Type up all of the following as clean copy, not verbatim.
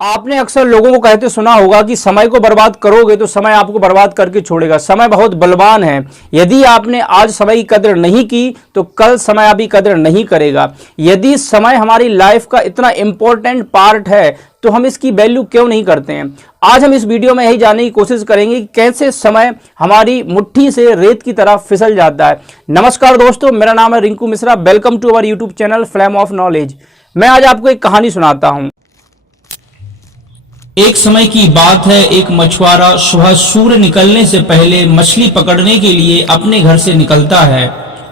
आपने अक्सर लोगों को कहते सुना होगा कि समय को बर्बाद करोगे तो समय आपको बर्बाद करके छोड़ेगा। समय बहुत बलवान है। यदि आपने आज समय की कदर नहीं की तो कल समय आपकी कदर नहीं करेगा। यदि समय हमारी लाइफ का इतना इंपॉर्टेंट पार्ट है तो हम इसकी वैल्यू क्यों नहीं करते हैं। आज हम इस वीडियो में यही जानने की कोशिश करेंगे कि कैसे समय हमारी मुट्ठी से रेत की तरह फिसल जाता है। नमस्कार दोस्तों, मेरा नाम है Rinku Mishra. Welcome to our YouTube channel flame of knowledge. मैं आज आपको एक कहानी सुनाता हूं। एक समय की बात है, एक मछुआरा सुबह सूर्य निकलने से पहले मछली पकड़ने के लिए अपने घर से निकलता है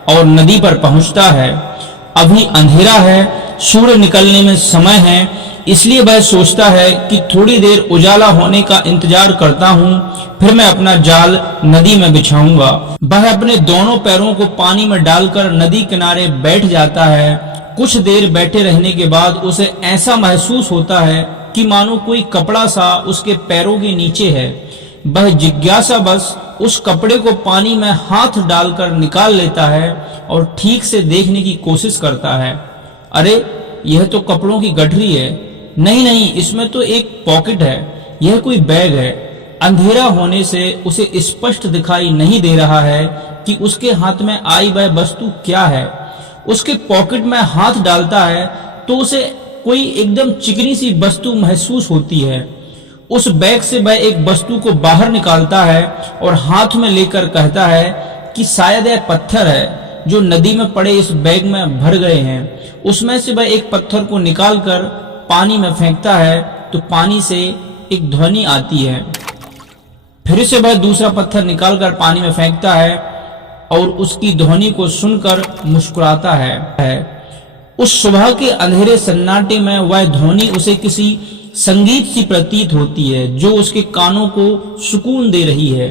और नदी पर पहुंचता है। अभी अंधेरा है, सूर्य निकलने में समय है, इसलिए वह सोचता है कि थोड़ी देर उजाला होने का इंतजार करता हूं, फिर मैं अपना जाल नदी में बिछाऊंगा। वह अपने दोनों पैरों को पानी में डालकर नदी किनारे बैठ जाता है। कुछ देर बैठे रहने के बाद उसे ऐसा महसूस होता है कि मानो कोई कपड़ा सा उसके पैरों के नीचे है। वह जिज्ञासा बस उस कपड़े को पानी में हाथ डालकर निकाल लेता है और ठीक से देखने की कोशिश करता है। अरे, यह तो कपड़ों की गठरी है। नहीं, इसमें तो एक पॉकेट है। यह कोई बैग है। अंधेरा होने से उसे स्पष्ट दिखाई नहीं दे रहा है कि उसके हाथ में आई वह वस्तु क्या है। उसके पॉकेट में हाथ डालता है तो उसे कोई एकदम चिकनी सी वस्तु महसूस होती है। उस बैग से वह एक वस्तु को बाहर निकालता है और हाथ में लेकर कहता है कि शायद यह पत्थर है जो नदी में पड़े इस बैग में भर गए हैं। उसमें से वह एक पत्थर को निकालकर पानी में फेंकता है तो पानी से एक ध्वनि आती है। फिर से वह दूसरा पत्थर निकालकर पानी में फेंकता है और उसकी ध्वनि को सुनकर मुस्कुराता है। उस सुबह के अंधेरे सन्नाटे में वह ध्वनि उसे किसी संगीत सी प्रतीत होती है जो उसके कानों को सुकून दे रही है।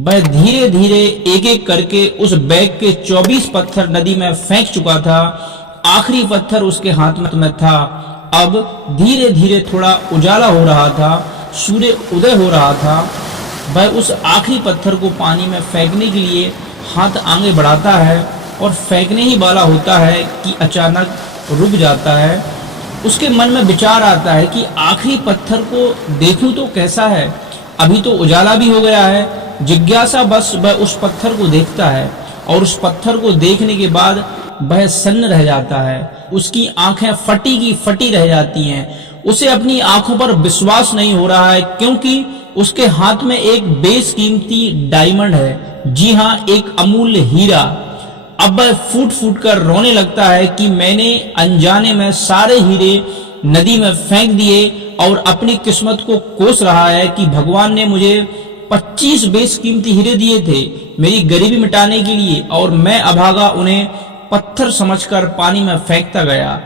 वह धीरे धीरे एक एक करके उस बैग के 24 पत्थर नदी में फेंक चुका था। आखिरी पत्थर उसके हाथ में था। अब धीरे धीरे थोड़ा उजाला हो रहा था, सूर्य उदय हो रहा था। वह उस आखिरी पत्थर को पानी में फेंकने के लिए हाथ आगे बढ़ाता है और फेंकने ही वाला होता है कि अचानक रुक जाता है। उसके मन में विचार आता है कि आखिरी पत्थर को देखूं तो कैसा है। अभी तो उजाला भी हो गया है। जिज्ञासा बस वह उस पत्थर को देखता है और उस पत्थर को देखने के बाद वह सन्न रह जाता है। उसकी आंखें फटी की फटी रह जाती हैं। उसे अपनी आंखों पर विश्वास नहीं हो रहा है क्योंकि उसके हाथ में एक बेशकीमती डायमंड है। जी हाँ, एक अमूल्य हीरा। अब वह फूट फूट कर रोने लगता है कि मैंने अनजाने में सारे हीरे नदी में फेंक दिए और अपनी किस्मत को कोस रहा है कि भगवान ने मुझे 25 बेशकीमती हीरे दिए थे मेरी गरीबी मिटाने के लिए और मैं अभागा उन्हें पत्थर समझकर पानी में फेंकता गया।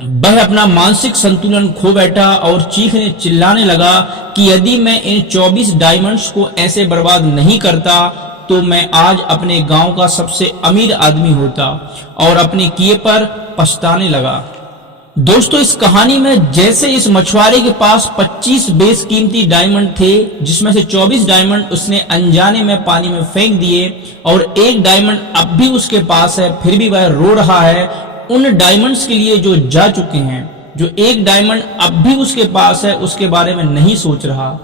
वह अपना मानसिक संतुलन खो बैठा और चीखने चिल्लाने लगा कि यदि मैं इन 24 डायमंड्स को ऐसे बर्बाद नहीं करता तो मैं आज अपने गांव का सबसे अमीर आदमी होता, और अपने किए पर पछताने लगा। दोस्तों, इस कहानी में जैसे इस मछुआरे के पास 25 बेशकीमती डायमंड थे जिसमें से 24 डायमंड उसने अनजाने में पानी में फेंक दिए और एक डायमंड अब भी उसके पास है, फिर भी वह रो रहा है उन डायमंड्स के लिए जो जा चुके हैं। जो एक डायमंड अब भी उसके पास है उसके बारे में नहीं सोच रहा।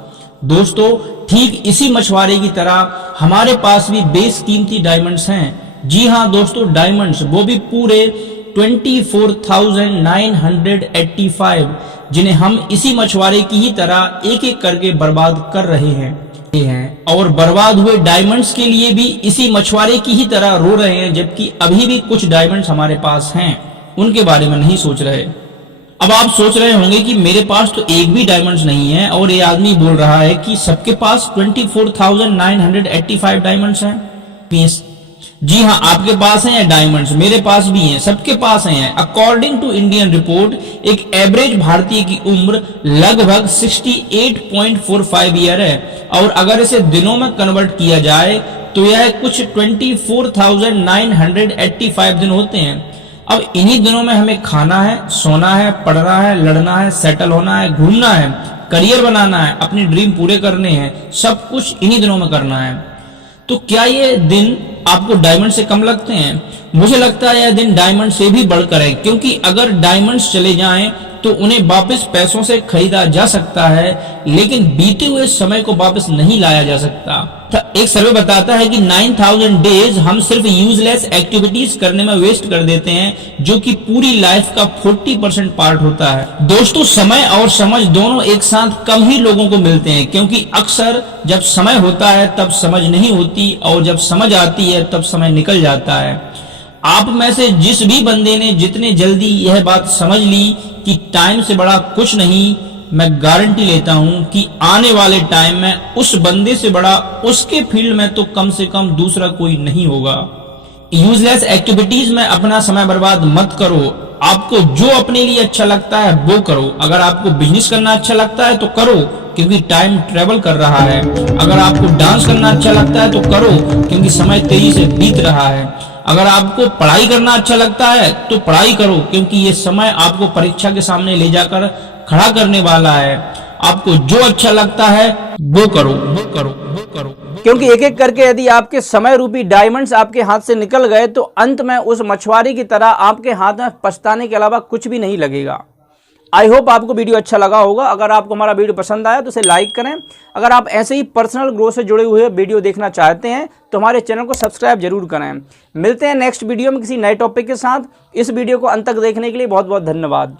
दोस्तों, ठीक इसी मछुआरे की तरह हमारे पास भी बेशकीमती डायमंड्स हैं। जी हाँ दोस्तों, डायमंड्स, वो भी पूरे 24,985, जिन्हें हम इसी मछुआरे की ही तरह एक एक करके बर्बाद कर रहे हैं और बर्बाद हुए डायमंड्स के लिए भी इसी मछुआरे की ही तरह रो रहे हैं, जबकि अभी भी कुछ डायमंड्स हमारे पास हैं, उनके बारे में नहीं सोच रहे। अब आप सोच रहे होंगे कि मेरे पास तो एक भी डायमंड्स नहीं है और ये आदमी बोल रहा है कि सबके पास 24,985 डायमंड्स हैं। जी हाँ, आपके पास हैं डायमंड्स, मेरे पास भी हैं, सबके पास हैं। अकॉर्डिंग टू इंडियन रिपोर्ट, एक एवरेज भारतीय की उम्र लगभग 68.45 ईयर है और अगर इसे दिनों में कन्वर्ट किया जाए तो यह कुछ 24,985 दिन होते हैं। अब इन्हीं दिनों में हमें खाना है, सोना है, पढ़ना है, लड़ना है, सेटल होना है, घूमना है, करियर बनाना है, अपने ड्रीम पूरे करने हैं, सब कुछ इन्हीं दिनों में करना है। तो क्या ये दिन आपको डायमंड से कम लगते हैं? मुझे लगता है यह दिन डायमंड से भी बढ़कर है, क्योंकि अगर डायमंड्स चले जाएं तो उन्हें वापस पैसों से खरीदा जा सकता है, लेकिन बीते हुए समय को वापस नहीं लाया जा सकता। एक सर्वे बताता है कि 9000 डेज हम सिर्फ यूजलेस एक्टिविटीज करने में वेस्ट कर देते हैं, जो कि पूरी लाइफ का 40% पार्ट होता है। दोस्तों, समय और समझ दोनों एक साथ कम ही लोगों को मिलते हैं, क्योंकि अक्सर जब समय होता है तब समझ नहीं होती, और जब समझ आती है तब समय निकल जाता है। आप में से जिस भी बंदे ने जितने जल्दी यह बात समझ ली कि टाइम से बड़ा कुछ नहीं, मैं गारंटी लेता हूं कि आने वाले टाइम में उस बंदे से बड़ा उसके फील्ड में तो कम से कम दूसरा कोई नहीं होगा। यूजलेस एक्टिविटीज में अपना समय बर्बाद मत करो। आपको जो अपने लिए अच्छा लगता है वो करो। अगर आपको बिजनेस करना अच्छा लगता है तो करो, क्योंकि टाइम ट्रेवल कर रहा है। अगर आपको डांस करना अच्छा लगता है तो करो, क्योंकि समय तेजी से बीत रहा है। अगर आपको पढ़ाई करना अच्छा लगता है तो पढ़ाई करो, क्योंकि ये समय आपको परीक्षा के सामने ले जाकर खड़ा करने वाला है। आपको जो अच्छा लगता है वो करो, वो करो, वो करो। क्योंकि एक एक करके यदि आपके समय रूपी डायमंड्स आपके हाथ से निकल गए तो अंत में उस मछुआरे की तरह आपके हाथ में पछताने के अलावा कुछ भी नहीं लगेगा। आई होप आपको वीडियो अच्छा लगा होगा। अगर आपको हमारा वीडियो पसंद आया तो इसे लाइक करें। अगर आप ऐसे ही पर्सनल ग्रोथ से जुड़े हुए वीडियो देखना चाहते हैं तो हमारे चैनल को सब्सक्राइब जरूर करें। मिलते हैं नेक्स्ट वीडियो में किसी नए टॉपिक के साथ। इस वीडियो को अंत तक देखने के लिए बहुत बहुत धन्यवाद।